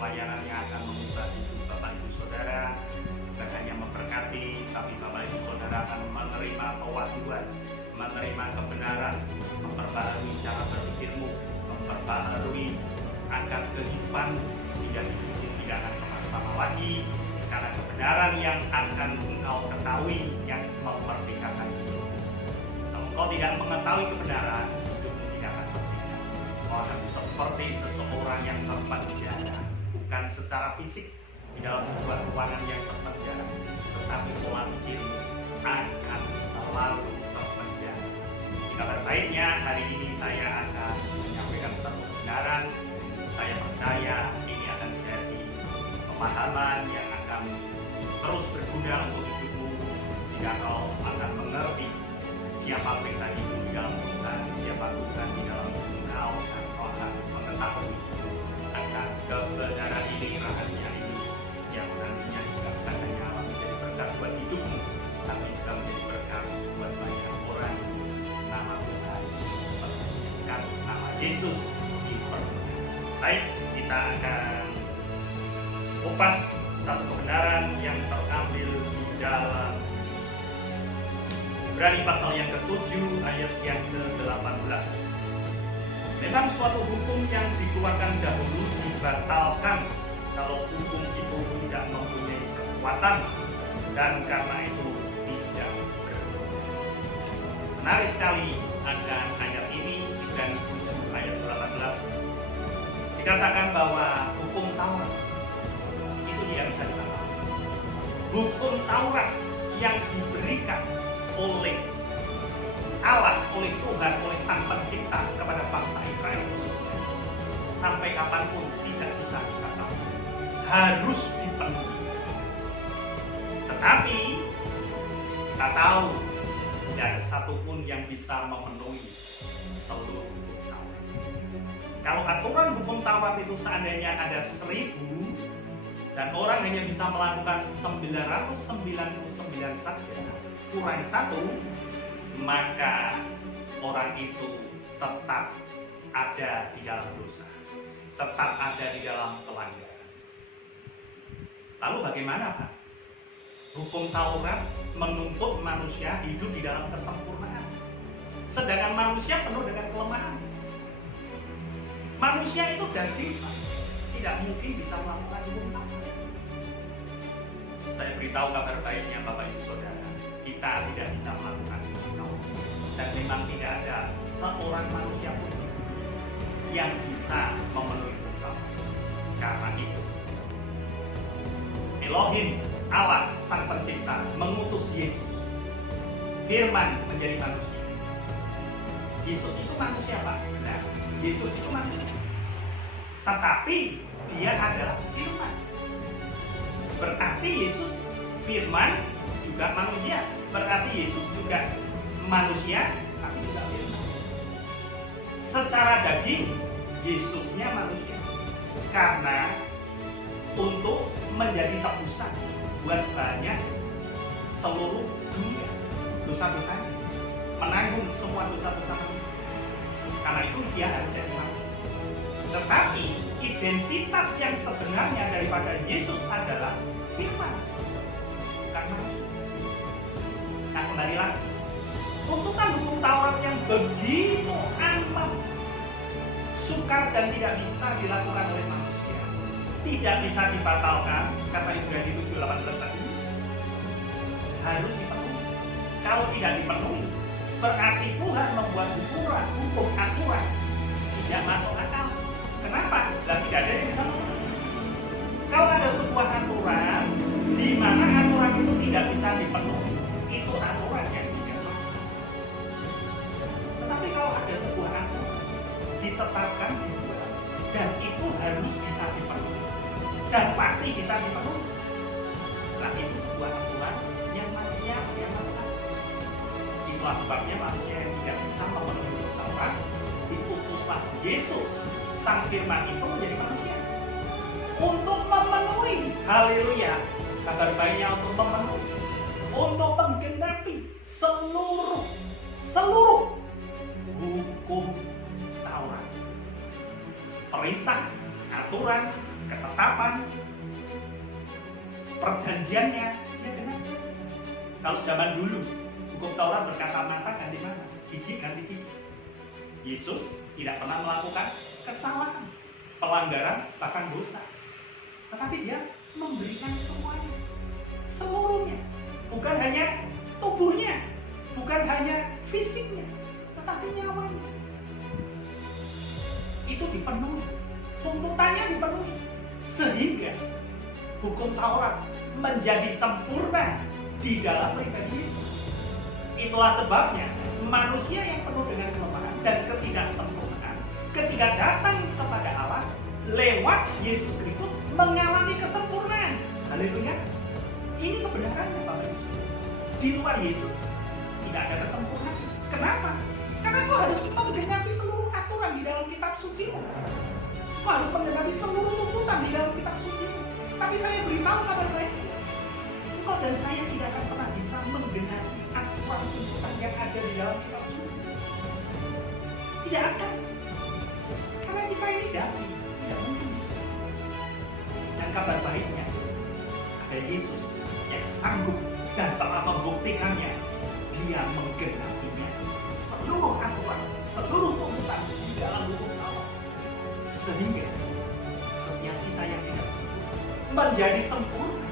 pelayanan yang akan mengubah hidup Bapak Ibu Saudara. Bukan hanya memberkati, tapi Bapak Ibu Saudara akan menerima pewahyuan, menerima kebenaran, memperbaharui cara berpikirmu, memperbaharui agar kehidupan sehingga hidupmu tidak akan pernah sama lagi, karena kebenaran yang akan engkau ketahui yang memerdekakan hidup. Kalau engkau tidak mengetahui kebenaran, hidupmu tidak akan merdeka. Engkau akan seperti seseorang yang terpenjara, bukan secara fisik di dalam sebuah ruangan yang terpenjara, tetapi pola pikirmu akan selalu terpenjara. Di kabar baiknya, hari ini saya akan menyampaikan satu kebenaran. Saya percaya ini akan jadi pemahaman yang akan terus berguna untuk hidupmu, sehingga kau akan mengerti siapa pribadimu di dalam Tuhan, siapa Tuhan di dalam engkau, dan kau akan mengetahui akan kebenaran ini, rahasia ini, yang nantinya juga bukan hanya menjadi berkat buat hidupmu, tapi juga menjadi berkat buat banyak orang. Nama Tuhan dipermuliakan, nama Yesus dipermuliakan. Baik, kita akan kupas satu kebenaran yang terambil di dalam Ibrani pasal yang ke-7 ayat yang ke-18. Memang suatu hukum yang dikeluarkan dahulu dibatalkan kalau hukum itu tidak mempunyai kekuatan, dan karena itu tidak berguna. Menarik sekali akan ayat ini, Ibrani 7 ayat 18. Dikatakan bahwa hukum Taurat itu tidak bisa dibatalkan. Hukum Taurat yang diberikan oleh Allah, oleh Tuhan, oleh Sang Pencipta kepada bangsa Israel khususnya, sampai kapanpun tidak bisa dibatalkan, harus dipenuhi. Tetapi kita tahu tidak ada satupun yang bisa memenuhi seluruh hukum Taurat. Kalau aturan hukum Taurat itu seandainya ada 1000 dan orang hanya bisa melakukan 999 saja, kurang 1, maka orang itu tetap ada di dalam dosa, tetap ada di dalam pelanggaran. Lalu bagaimana, Pak? Hukum Taurat menuntut manusia hidup di dalam kesempurnaan, sedangkan manusia penuh dengan kelemahan. Manusia itu daging, Pak, tidak mungkin bisa melakukan hukum Taurat. Saya beritahu kabar baiknya, Bapak Ibu Saudara, kita tidak bisa melakukan hukum Taurat, dan memang tidak ada seorang manusia pun yang bisa memenuhi hukum Taurat. Karena itu Elohim, Allah Sang Pencipta, mengutus Yesus, Firman menjadi manusia. Yesus itu manusia, Pak. Nah, Yesus itu manusia, tetapi dia adalah Firman. Berarti Yesus Firman juga manusia. Berarti Yesus juga manusia, tapi juga Firman. Secara daging, Yesusnya manusia, karena untuk menjadi tebusan buat banyak seluruh dunia, dosa-dosanya, menanggung semua dosa-dosa manusia. Karena itu dia harus jadi manusia. Tetapi identitas yang sebenarnya daripada Yesus adalah Firman, bukan manusia. Nah, kembali lagi, tuntutan hukum Taurat yang begitu amat sukar dan tidak bisa dilakukan oleh manusia, tidak bisa dibatalkan, kata Ibrani 7:18 tadi, harus dipenuhi. Kalau tidak dipenuhi, berarti Tuhan membuat hukum aturan tidak masuk akal. Kenapa? Dan tidak ada yang bisa memenuhi. Kalau ada sebuah aturan di mana aturan itu tidak bisa dipenuhi, itu aturan yang tidak masuk akal. Tetapi kalau ada sebuah aturan ditetapkan, dibuat, dan itu harus bisa dipenuhi, dan pasti bisa dipenuhi, nah itu sebuah aturan yang manusia yang masuk akal. Itulah sebabnya manusia yang tidak bisa memenuhi Taurat, diutuslah Yesus, Sang Firman itu menjadi manusia untuk memenuhi, haleluya, kabar baiknya untuk memenuhi, untuk menggenapi seluruh hukum Taurat, perintah, aturan, ketetapan Kalau zaman dulu, hukum Taurat berkata mata ganti mata, gigi ganti gigi. Yesus tidak pernah melakukan kesalahan, pelanggaran, bahkan dosa. Tetapi dia memberikan semuanya, seluruhnya. Bukan hanya tubuhnya, bukan hanya fisiknya, tetapi nyawanya. Itu dipenuhi, tuntutannya dipenuhi. Sehingga hukum Taurat menjadi sempurna di dalam pribadi Yesus. Itulah sebabnya manusia yang penuh dengan kelemahan dan ketidaksempurnaan ketika datang kepada Allah lewat Yesus Kristus mengalami kesempurnaan. Haleluya. Ini kebenarannya Bapak Ibu. Di luar Yesus tidak ada kesempurnaan. Kenapa? Karena kau harus menggenapi seluruh aturan di dalam kitab suci. Kau harus menggenapi seluruh tuntutan di dalam kitab suci. Tapi saya beritahu kabar baik, engkau dan saya tidak akan pernah bisa menggenapi aturan tuntutan yang ada di dalam kitab suci. Tidak akan. Karena kita ini daging, tidak mungkin bisa. Dan kabar baiknya, ada Yesus yang sanggup dan telah membuktikannya. Dia menggenapinya. Seluruh aturan, seluruh tuntutan di dalam hukum Allah. Sehingga setiap kita yang tidak sempurna menjadi sempurna.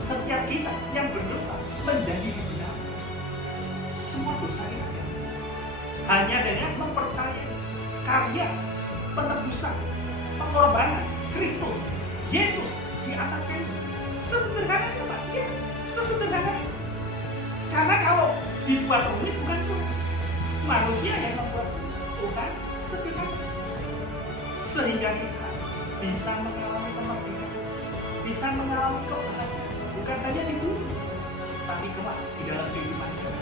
Setiap kita yang berdosa menjadi dibenarkan. Semua dosa itu hanya dengan mempercayai karya penebusan, pengorbanan Kristus, Yesus di atas kayu. Sesederhana itu Pak, ya, sesederhana. Karena kalau dibuat rumit bukan itu manusia yang membuat Tuhan sederhana. Sehingga kita bisa mengalami kemerdekaan, bisa mengalami kebahagiaan, bukan hanya di bumi, tapi kelak di dalam kehidupan kita.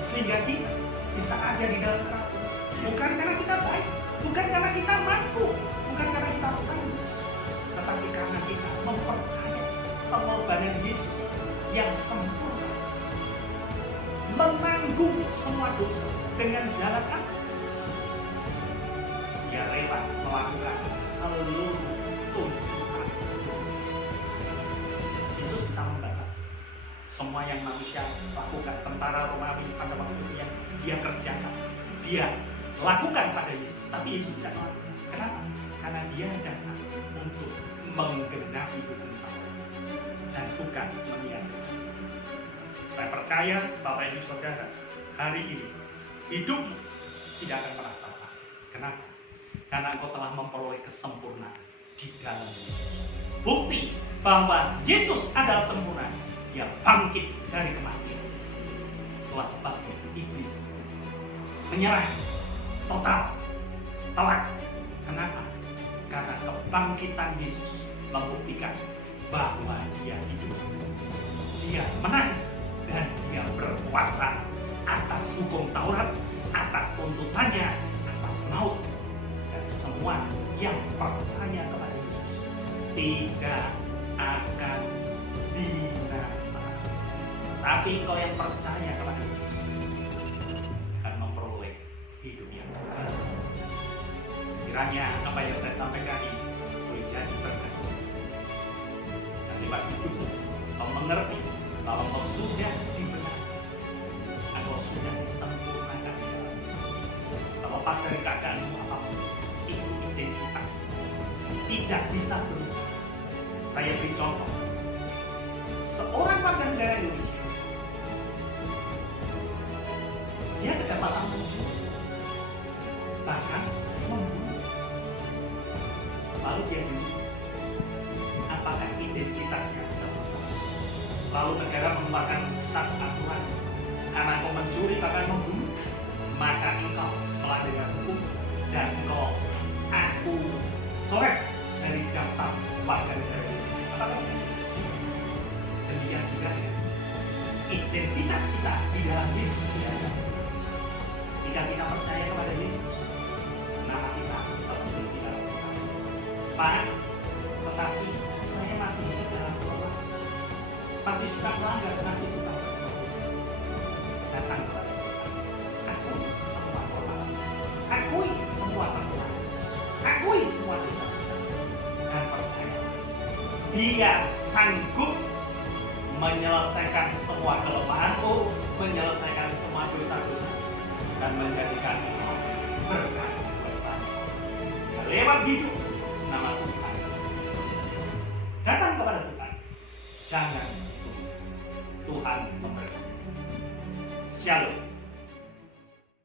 Sehingga kita bisa ada di dalam kerajaan. Bukan karena kita baik, bukan karena kita mampu, bukan karena kita sanggup, tetapi karena kita mempercayai pengorbanan Yesus yang sempurna, menanggung semua dosa dengan jalan apa? Dia rela melakukan seluruh tuntutan. Yesus bisa membalas semua yang manusia lakukan. Tentara Romawi pada waktu itu yang dia kerjakan, dia lakukan pada Yesus, tapi Yesus tidak melakukan. Kenapa? Karena dia datang untuk menggenapi hukum Taurat dan bukan mengiyakan. Saya percaya Bapak Ibu Saudara, hari ini hidupmu tidak akan pernah salah. Kenapa? Karena engkau telah memperoleh kesempurnaan di dalam Yesus. Bukti bahwa Yesus adalah sempurna. Dia bangkit dari kematian. Itulah sebabnya iblis menyerah total, telak. Kenapa? Karena kebangkitan Yesus membuktikan bahwa dia hidup. Dia menang dan dia berkuasa atas hukum Taurat, atas tuntutannya, atas maut. Dan semua yang percaya kepada Yesus tidak akan binasa. Tapi engkau yang percaya kepada Yesus akan memperoleh hidup yang kekal. Kiranya apa yang saya sampaikan ini boleh jadi berkat. Dan lewat hidupmu kau mengerti bahwa kau sudah dibenarkan, engkau sudah disempurnakan di dalam Yesus. Terlepas dari keadaanmu apapun, itu identitas tidak bisa berubah. Saya beri contoh. Seorang warga negara Indonesia, dia kedapatan membunuh, bahkan membunuh. Lalu dia dihukum. Apakah identitasnya bisa berubah? Lalu negara mengeluarkan satu aturan, karena kau mencuri bahkan membunuh, maka engkau melanggar hukum dan engkau aku coret dari daftar warga negara Indonesia. Apakah demikian juga identitas kita di dalam Yesus tidak ada. Jika kita percaya kepada Yesus, nama kita tertulis di dalam Tuhan. Pak, tetapi saya masih hidup dalam kelemahan, masih suka melanggar, masih suka berdosa. Datang kepada Tuhan. Akui semua kelemahan, akui semua kesalahan, akui semua dosa-dosa, dan percaya Dia sanggup menyelesaikan semua kelemahanmu, menyelesaikan semua dosa-dosa, dan menjadikan engkau berkat kepada Tuhan. Sehingga lewat hidup